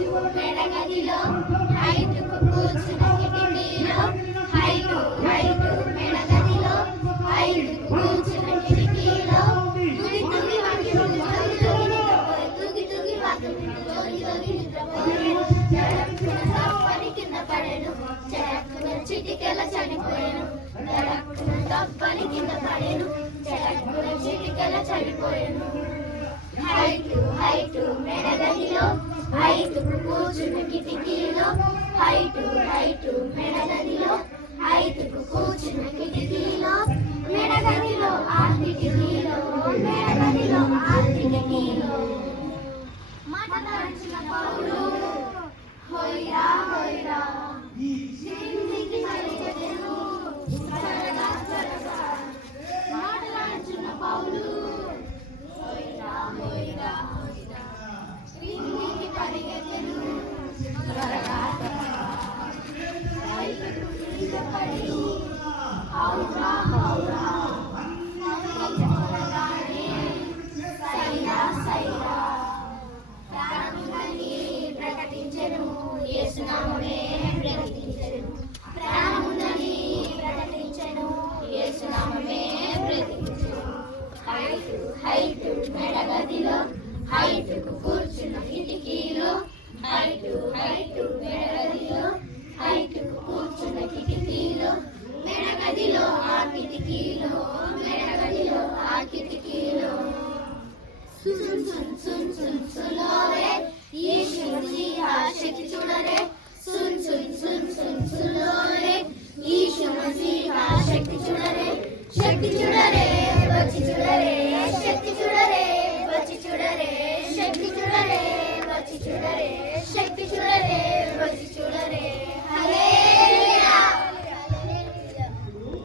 మెడగదిలో హైటుకు కూర్చున్న కిటికీలో height height మెడగదిలో హైటుకు కూర్చున్న కిటికీలో తుగి తుగి వాకిలి తుగి తుగి వాకిలి జోలి నిద్రపోయే జడక్కున తప్పని కింద పడెను జడక్కున చిటికెల చనిపోయాను జడక్కున తప్పని కింద పడెను జడక్కున చిటికెల చనిపోయాను హైటు హైటు మెడగదిలో హైటుకు కూర్చున్న కిటికీలో హైటు హైటు మెడగదిలో హైటుకు కూర్చున్న కిటికీలో మెడగదిలో ఆ కిటికీలో మెడగదిలో ఆ కిటికీలో మాటలాడిన పౌలు హోయిరా హోయిరా సింధికి పరిగెత్తెను త్వరగా త్వరగా మాటలాడిన పౌలు హోయిరా హోయిరా హోయిరా సింధికి పరిగెత్తెను త్వరగా త్వరగా హైటుకు కింద పడి హౌరా హౌరా చెప్పగానే సైరా సైరా ప్రాణముందని ప్రకటించెను యేసునామమే ప్రకటించెను ప్రాణముందని ప్రకటించెను యేసునామమే ప్రకటించెను హైటు హైటు మెడగదిలో హైటుకు కూర్చున్న కిటికీలో హైటు హైటు మెడగదిలో హైటుకు కూర్చున్న కిటికీలో మెడగదిలో ఆ కిటికీలో మెడగదిలో ఆ కిటికీలో సున్ సున్ సున్ సున్ సులోరే యేసుని ఆ శక్తి చూడరే సున్ సున్ సున్ సున్ సులోరే యేసు మసీహ శక్తి చూడరే శక్తి చూడరే వచ్చి చూడరే శక్తి చూడరే వచ్చి చూడరే శక్తి చూడరే వచ్చి చూడరే